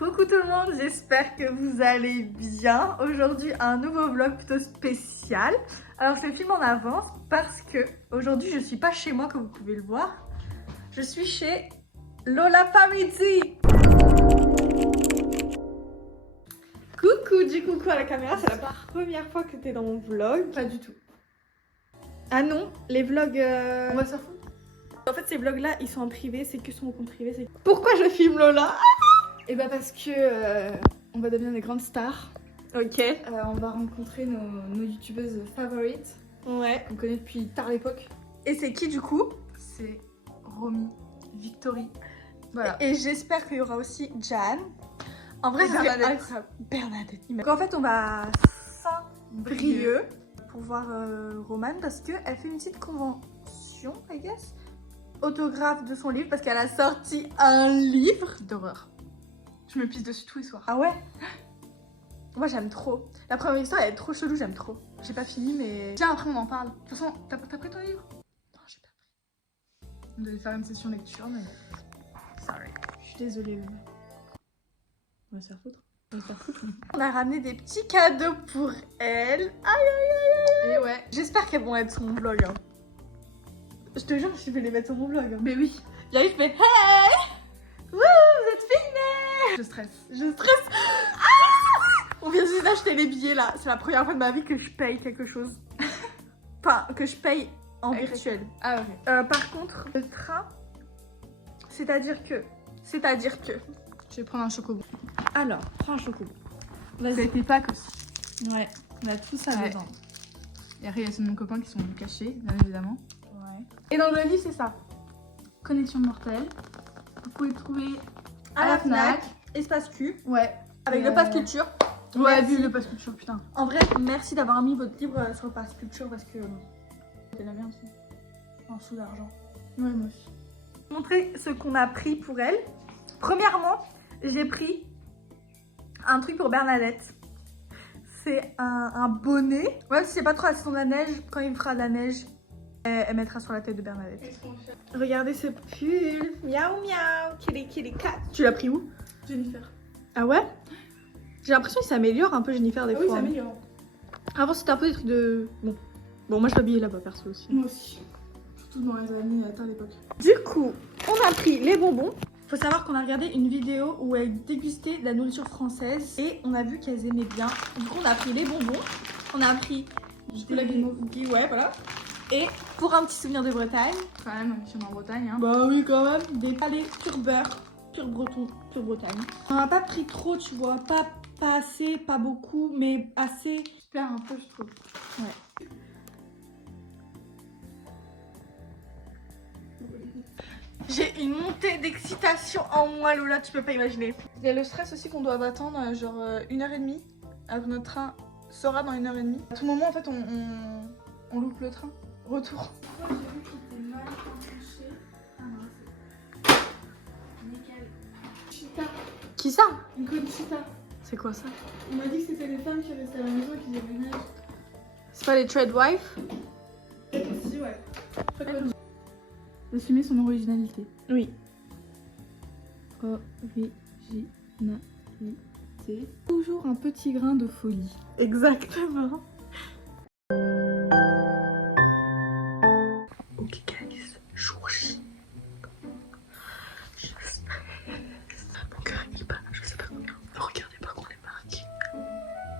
Coucou tout le monde, j'espère que vous allez bien. Aujourd'hui, un nouveau vlog plutôt spécial. Alors, c'est le film en avance parce que aujourd'hui, je suis pas chez moi comme vous pouvez le voir. Je suis chez Lola Parisi. Coucou, dis coucou à la caméra. C'est la première fois que t'es dans mon vlog. Pas du tout. Ah non, les vlogs... On va se faire foutre. En fait, ces vlogs-là, ils sont en privé, c'est que sur mon compte privé. Pourquoi je filme Lola? Et bah parce que on va devenir des grandes stars. Ok. On va rencontrer nos youtubeuses favorites Ouais. qu'on connaît depuis tard l'époque. Et c'est qui du coup? C'est Romy, Victory. Voilà. Et j'espère qu'il y aura aussi Jan. En vrai, Et c'est Bernadette. incroyable. Bernadette. Donc en fait, on va à Saint-Brieuc pour voir Romane parce qu'elle fait une petite convention, I guess. Autographe de son livre parce qu'elle a sorti un livre. D'horreur. Je me pisse dessus tous les soirs. Ah ouais? Moi j'aime trop. La première histoire elle est trop chelou, j'aime trop. J'ai pas fini mais... Tiens, après on en parle. De toute façon, t'as pris ton livre? Non, j'ai pas pris. On devait faire une session lecture, mais... Sorry. Je suis désolée. On va se faire foutre. On a ramené des petits cadeaux pour elle. Aïe aïe aïe aïe. Et ouais. J'espère qu'elles vont être sur mon vlog. Hein. Je te jure, je vais les mettre sur mon vlog. Hein. Mais oui. J'arrive, je fais hey! Wouh, vous êtes filmés! Je stresse. Je stresse. Ah, on vient juste d'acheter les billets là. C'est la première fois de ma vie que je paye quelque chose. Enfin, que je paye en Avec virtuel. Ah ok. Par contre, le train, c'est-à-dire que... Je vais prendre un chocobo. Alors, prends un chocobo. Ça a Vas-y. été Pâques aussi. Ouais, on a tout ça Ouais. dedans. Et après, il y a ceux de mon copain qui sont cachés, bien évidemment. Ouais. Et dans le livre, c'est ça. Connexion mortelle. Vous pouvez le trouver À la Fnac, Espace Q, Ouais. avec Et le pass culture. Ouais, Merci. vu le pass culture, putain. En vrai, merci d'avoir mis votre livre sur le pass culture parce que C'est la merde aussi. un sou d'argent. Ouais, moi aussi. Montrer ce qu'on a pris pour elle. Premièrement, j'ai pris un truc pour Bernadette. C'est un bonnet. Ouais, si c'est pas trop la saison de la neige, quand il fera de la neige, elle mettra sur la tête de Bernadette. Qu'est-ce qu'on fait? Regardez ce pull. Miaou miaou, kitty kitty cat. Tu l'as pris où? Jennifer. Ah ouais? J'ai l'impression qu'il s'améliore un peu Jennifer des Ah oui, fois. ça améliore. Avant c'était un peu des trucs de... Bon moi je l'habillais là-bas perso aussi. Moi aussi. Surtout dans les années à tard l'époque. Du coup, on a pris les bonbons. Faut savoir qu'on a regardé une vidéo où elles dégustaient de la nourriture française et on a vu qu'elles aimaient bien. Du coup, on a pris les bonbons. On a pris la guimauve. ouais, voilà. Et pour un petit souvenir de Bretagne, Quand même, si on est en Bretagne, hein. bah oui quand même, des palais pur beurre, pur breton, pur Bretagne. On n'a pas pris trop, tu vois, pas assez, pas beaucoup, mais assez. Je perds un peu, je trouve. J'ai une montée d'excitation en moi, Lola, tu peux pas imaginer. Il y a le stress aussi qu'on doit attendre genre 1h30 alors que notre train sera dans 1h30. À tout moment en fait on loupe le train. Retour. Chita. Qui ça? Une Conchita. C'est quoi ça? On m'a dit que c'était les femmes qui restaient à la maison et qui faisaient le ménage. C'est pas les trade wife? Si ouais. D'assumer son originalité. Oui. Originalité. Toujours un petit grain de folie. Exactement. Ok guys, jour J. Je stresse. Mon cœur il bat, je sais pas combien. Ne regardez pas qu'on est marqué.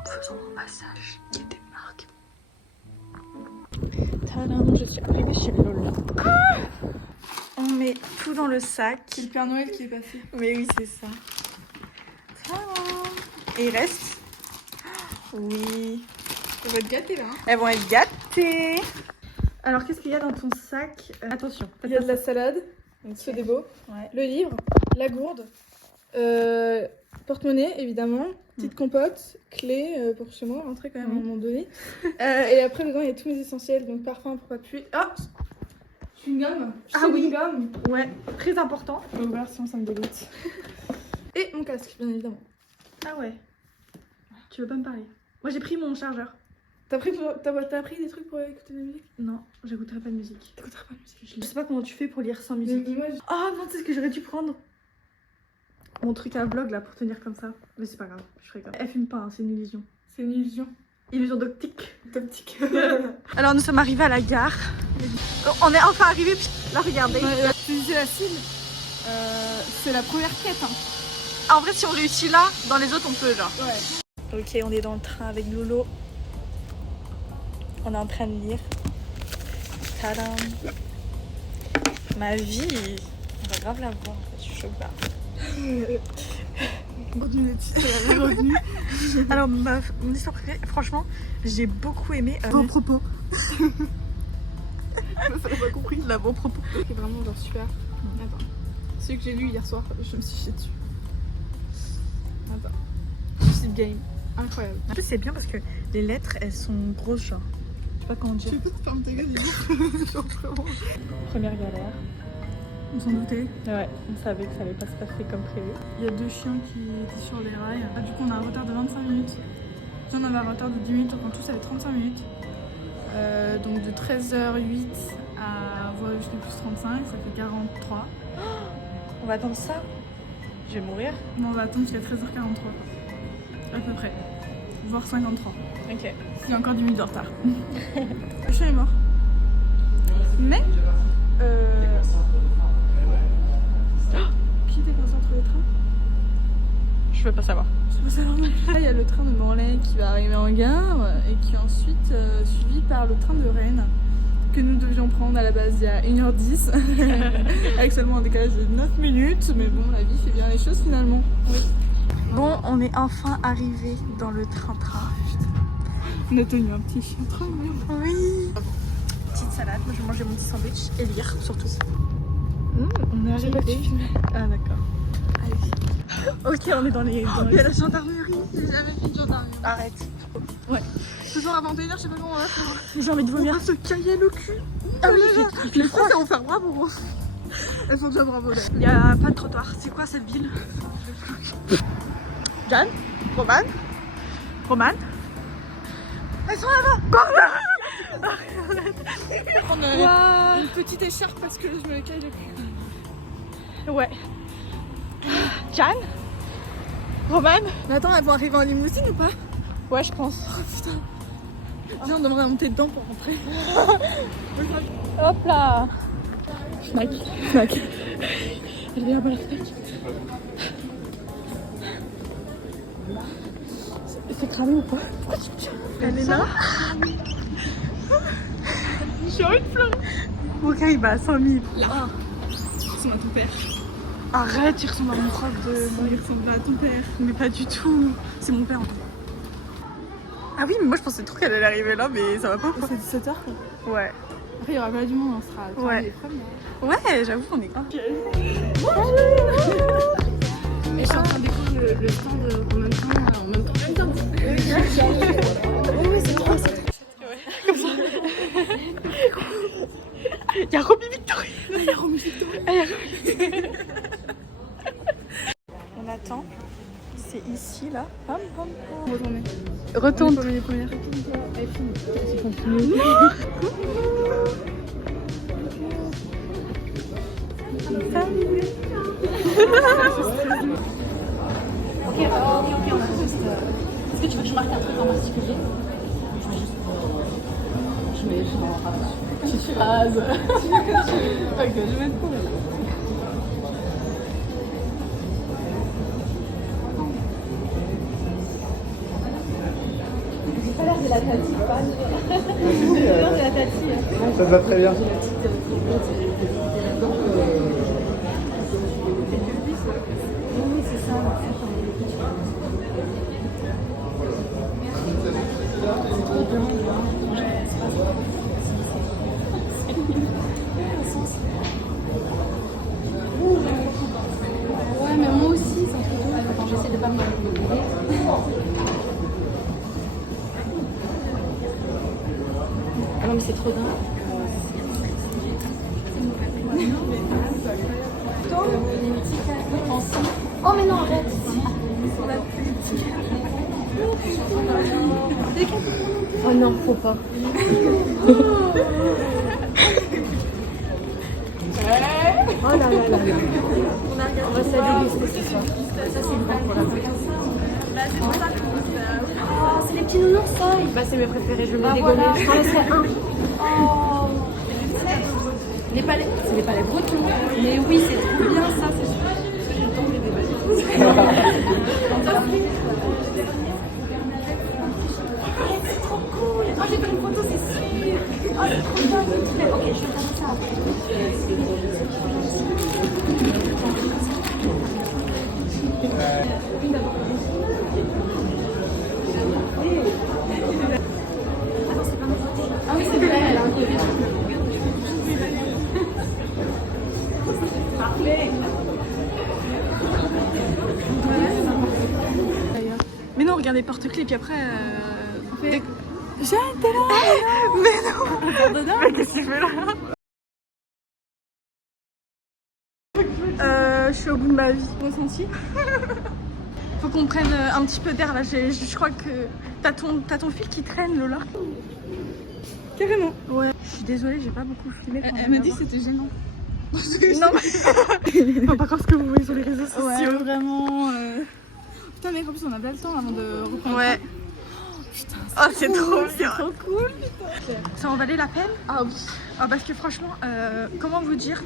En faisant mon massage, il y a des marques. Tadam, je suis arrivée chez Lola. Ah, on met tout dans le sac. C'est le Père Noël qui est passé. Mais oui, c'est ça. Tadam. Et il reste. Oui. On va être gâtés là. Hein. Elles vont être gâtées. Alors, qu'est-ce qu'il y a dans ton sac? Attention. Il y a de la salade, donc c'est des beaux. Ouais. Le livre, la gourde, porte-monnaie évidemment, petite compote, clé pour chez moi, rentrer quand même à un moment donné. Et après dedans il y a tous mes essentiels, donc parfum pour pas puer. Ah, chewing-gum. Ah oui. Chewing-gum. Ouais, très important. Donc voilà, sinon ça me dégoûte. Et mon casque, bien évidemment. Ah ouais. Tu veux pas me parler? Moi, j'ai pris mon chargeur. T'as pris des trucs pour écouter de la musique? Non, j'écouterai pas de musique. T'écouteras pas de musique. Je sais pas comment tu fais pour lire sans musique. Mais moi, Oh non, tu sais ce que j'aurais dû prendre? mon truc à vlog là pour tenir comme ça. Mais c'est pas grave, je ferai comme ça. Elle filme pas, hein, c'est une illusion. C'est une illusion. Illusion d'optique. D'optique. Alors nous sommes arrivés à la gare. On est enfin arrivés. Là regardez. Ouais, c'est la cible. C'est la première quête. Hein. En vrai si on réussit là, dans les autres on peut genre. Ouais. Ok, on est dans le train avec Lolo. On est en train de lire. Tadam. Ma vie. On va grave la voir en fait, je suis choquée. Revenu. Alors mon histoire préférée, franchement, j'ai beaucoup aimé Vos propos. Ça n'a pas compris, la bon propos. C'est vraiment genre super. Attends. Celui que j'ai lu hier soir, je me suis chiée dessus. Attends. Lucid Game. Incroyable. En plus c'est bien parce que les lettres elles sont grosses genre. Je sais pas comment dire. Tu peux te fermer ta gueule, Première galère. On s'en doutait. Ouais, on savait que ça allait pas se passer comme prévu. Il y a 2 chiens qui étaient sur les rails. Du coup, on a un retard de 25 minutes. Si on avait un retard de 10 minutes, donc en tout, ça fait 35 minutes. Donc de 13h08 à voilà, jusqu'à plus 35, ça fait 43. On va attendre ça. Je vais mourir. Non, on va attendre jusqu'à 13h43. À peu près. Voire 53. Ok. Il y a encore 10 minutes de retard. Le chien est mort. Mais. Qui était coincé entre les trains? Je veux pas savoir. Je peux savoir. Là, il y a le train de Morlaix qui va arriver en gare et qui est ensuite suivi par le train de Rennes que nous devions prendre à la base il y a 1h10 avec seulement un décalage de 9 minutes. Mais bon, la vie fait bien les choses finalement. Oui. Bon, on est enfin arrivé dans le train-train. On a tenu un petit chien trop mignon. Oui. Petite salade, moi je vais manger mon petit sandwich et lire surtout. On est arrivé. Ah d'accord. Allez. Ok, on est dans les. Il y a la gendarmerie. J'ai jamais vu de gendarmerie. Arrête. Ouais. Ce soir à 21h, je sais pas comment on va faire. J'ai envie de vomir. Se cailler le cul. Ah oui, les Français vont faire bravo. Elles font déjà bravo là. Il n'y a pas de trottoir. C'est quoi cette ville? Jeanne? Roman? Roman? Elles sont là-bas! On a une petite écharpe parce que je me caille le cul. Ouais. Jeanne? Roman? Mais attends, elles vont arriver en limousine ou pas? Ouais, je pense. Oh putain. Viens, on devrait monter dedans pour rentrer. Hop là! Snack. Snack. Elle vient à la snack. C'est cramé ou pas? Pourquoi tu me tiens? Elle est là? J'ai envie de pleurer. Mon cœur il bat à 100 000. Là. C'est ton père. Arrête, il ressemble à mon prof de. Il ressemble à ton père. Mais pas du tout. C'est mon père en tout. Ah oui, mais moi je pensais trop qu'elle allait arriver là, mais ça va pas. C'est 17h quoi. Ouais. Après, il y aura pas du monde, on sera Ouais. les premières. Ouais, j'avoue qu'on est grave. Et je suis en train de découvrir le stand en même temps. Oui, c'est trop, c'est trop. Comme ça. Il y a Romy Victory. Il y a Romy Victory. On attend. C'est ici là. Pam, pam, pam. Retournez. Retourne. Les premières. Elle finit. C'est continue. Ok, on a juste. Est-ce que tu veux que je marque un truc en particulier? Je mets genre une petite phrase. Ok, je vais te trouver. J'ai pas l'air de la tati, pas. J'ai l'air de la tati. Ça te va très bien. Oui, c'est ça. C'est trop bien. Ouais, mais moi aussi, c'est un truc de mal. Attends, j'essaie de pas me oublier. Ah non, mais c'est trop dingue. Oh mais non, arrête. Oh non, faut pas. Oh là là. On va se la déguster ce soir. Ça, c'est grand pour la c'est les petits nounours, ça. Bah, c'est mes préférés, je vais me dégoler. Je t'en laisserai un. Oh. C'est les palais bretons. Mais oui, c'est trop bien, ça, c'est sûr. J'ai le temps de les déballer. C'est trop cool. Oh, j'ai fait une photo, c'est sûr. Oh, c'est trop bien. Ok, je vais faire ça Ah oui, c'est vrai, elle a un peu parfait. Mais non, regardez porte-clés, puis après. Jeanne, t'es là. Mais non. Mais qu'est-ce que tu fais là? Je suis au bout de ma vie. Ressenti. Faut qu'on prenne un petit peu d'air là. Je crois que t'as ton fil qui traîne, Lola. Carrément. Ouais. Je suis désolée, j'ai pas beaucoup filmé. Elle m'a dit que c'était gênant. Non, mais... Faut pas croire ce que vous voyez sur les réseaux sociaux. Ouais, vraiment. Putain, mec, en plus, on a bien le temps avant de reprendre. Ouais. Oh, putain, c'est trop bien. C'est trop cool. Ça en valait la peine? Ah oui. Ah, parce que franchement, comment vous dire,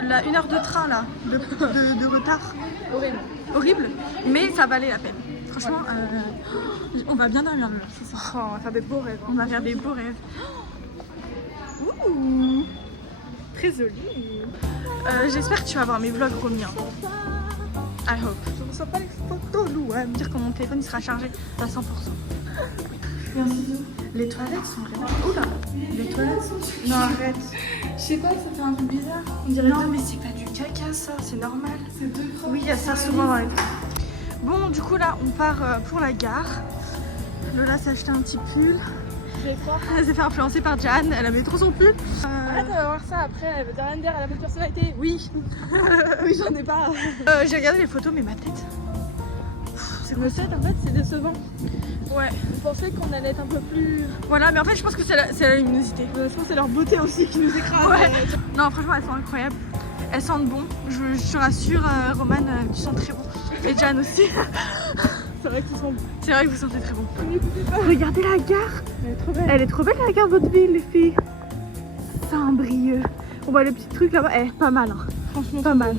la 1 heure de train là, de retard. Horrible. Mais ça valait la peine. Franchement, on va bien dormir là ce soir. Oh, on va faire des beaux rêves. On va faire des beaux rêves. Ouh, très joli. J'espère que tu vas voir mes vlogs, Romy. I hope. Je ne reçois pas les photos, Lou. Me dire que mon téléphone il sera chargé à 100%. Les toilettes sont vraiment... Oula. Les toilettes sont... Non, arrête. Je sais pas, ça fait un peu bizarre. On dirait non, mais c'est pas du caca, ça. C'est normal. C'est deux fois. Oui, il y a ça souvent dans les... Bon, du coup, là, on part pour la gare. Lola s'est acheté un petit pull. Elle s'est fait influencer par Jeanne. Elle a mis trop son pull. Arrête, on va voir ça après. Elle veut rien dire, elle a pas de personnalité. Oui. Oui, j'en ai pas. J'ai regardé les photos, mais ma tête... C'est quoi ça? En fait, c'est décevant. Ouais. On pensait qu'on allait être un peu plus... Voilà, mais en fait, je pense que c'est la luminosité. Je pense que c'est leur beauté aussi qui nous écrase. Ouais. Non, franchement, elles sont incroyables. Elles sentent bon. Je te rassure, Romane, tu sens très bon. Et Jeanne aussi. C'est vrai que vous sentez... C'est vrai que vous sentez très bon. Regardez la gare. Elle est trop belle. Elle est trop belle, la gare de votre ville, les filles. Saint-Brieuc. On voit le petit truc là-bas. Eh, pas mal. Hein. Franchement, pas mal.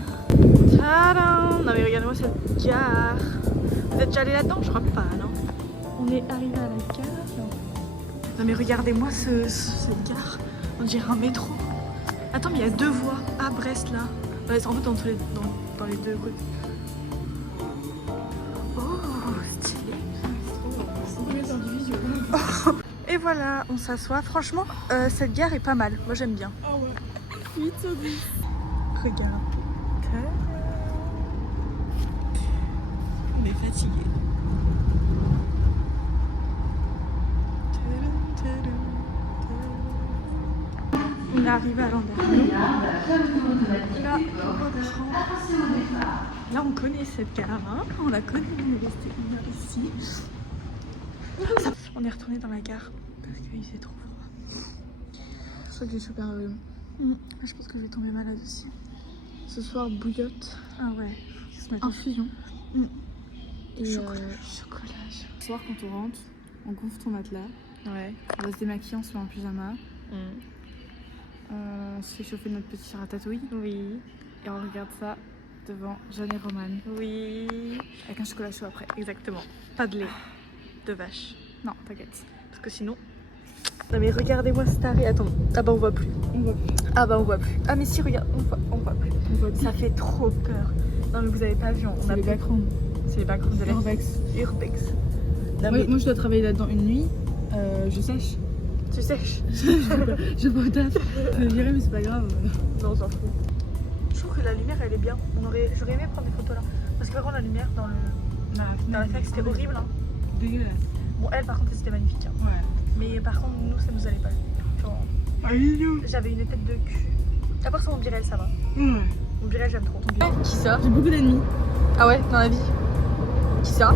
Tadam. Non mais regardez-moi cette gare. Vous êtes déjà allé là-dedans? Je crois pas, non? On est arrivé à la gare. Non mais regardez-moi cette gare. On dirait un métro. Attends, mais il y a deux voies à Brest là. Ouais, c'est en fait dans les deux côtés. Oh, stylé. Et voilà, on s'assoit. Franchement, cette gare est pas mal. Moi j'aime bien. Oh ouais. 8 sur 10. Regarde. On est fatigué. On est arrivé à Landerneau. Là, on connaît cette gare, hein. On la connaît, on est resté ici. On est retourné dans la gare parce qu'il faisait trop froid. Je crois que j'ai chopé un rhume. Je pense que je vais tomber malade aussi. Ce soir, bouillotte. Ah ouais. Infusion. Et chocolat. Ce soir, quand on rentre, on gonfle ton matelas. Ouais. On va se démaquiller, on se met en pyjama. On se fait chauffer notre petit ratatouille. Oui. Et on regarde ça devant Jeanne et Romane. Oui. Avec un chocolat chaud après. Exactement. Pas de lait de vache. Non, t'inquiète. Parce que sinon... Non mais regardez-moi ce taré. Attends. Ah bah on voit plus. On voit plus. Ah bah on voit plus. Ah mais si, regarde. On voit plus. On voit plus. Ça fait trop peur. Non mais vous avez pas vu. On a les backgrounds. C'est les backgrounds de l'Urbex. Urbex. Moi je dois travailler là-dedans une nuit. Je sèche. Tu sèches? Je pas au taf. Je me dirais mais c'est pas grave. Non, on s'en fout. Je trouve que la lumière elle est bien. J'aurais aimé prendre des photos là. Parce que vraiment la lumière dans la fenêtre c'était horrible. Hein. Dégueulasse. Bon elle par contre c'était magnifique. Hein. Ouais. Mais par contre nous ça nous allait pas. Genre, j'avais une tête de cul. À part ça mon birel ça va. Ouais. Mon birel j'aime trop. Qui ça? J'ai beaucoup d'ennemis. Ah ouais, dans la vie. Qui ça?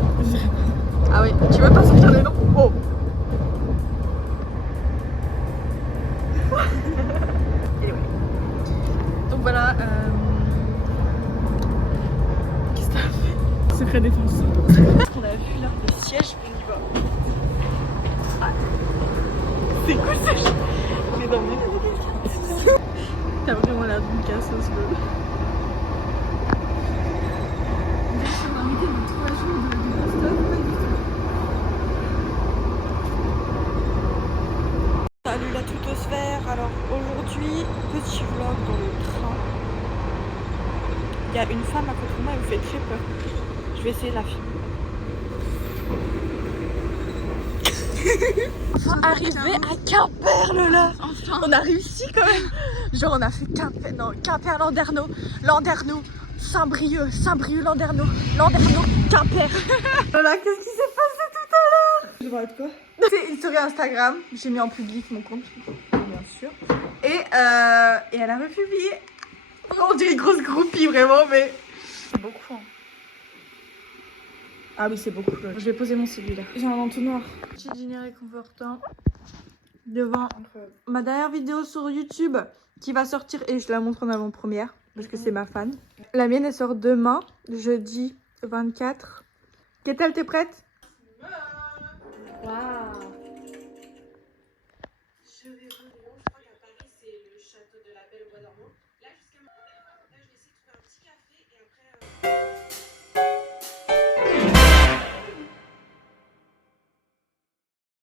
Ah ouais, tu veux pas sortir les noms? Oh. Donc voilà, très défoncé. On a vu là le siège, on y va. Ah. C'est cool ça. Mais non, mais T'as vraiment l'air d'une casseuse, bro. Ça m'a arrêté de 3 jours de stop, pas du tout. Salut la tutosphère. Alors aujourd'hui, petit vlog dans le train. Il y a une femme à côté de moi, elle me fait très peur. Je vais essayer de la filmer. Enfin arrivé à Quimper là. Enfin. On a réussi quand même. Genre on a fait Quimper, non, Quimper, Landerneau, Saint-Brieuc, Landerneau, Quimper. Voilà, qu'est-ce qui s'est passé tout à l'heure? Je dois être quoi? C'est une story Instagram, j'ai mis en public mon compte, bien sûr. Et elle a republié. On dirait une grosse groupie vraiment, mais c'est beaucoup. Hein. Ah oui, c'est beaucoup. Je vais poser mon cellulaire. J'ai un entonnoir. Petit dîner réconfortant devant ma dernière vidéo sur YouTube qui va sortir et je la montre en avant-première parce que c'est ma fan. La mienne elle sort demain, jeudi 24. Qu'est-ce t'es prête? Waouh.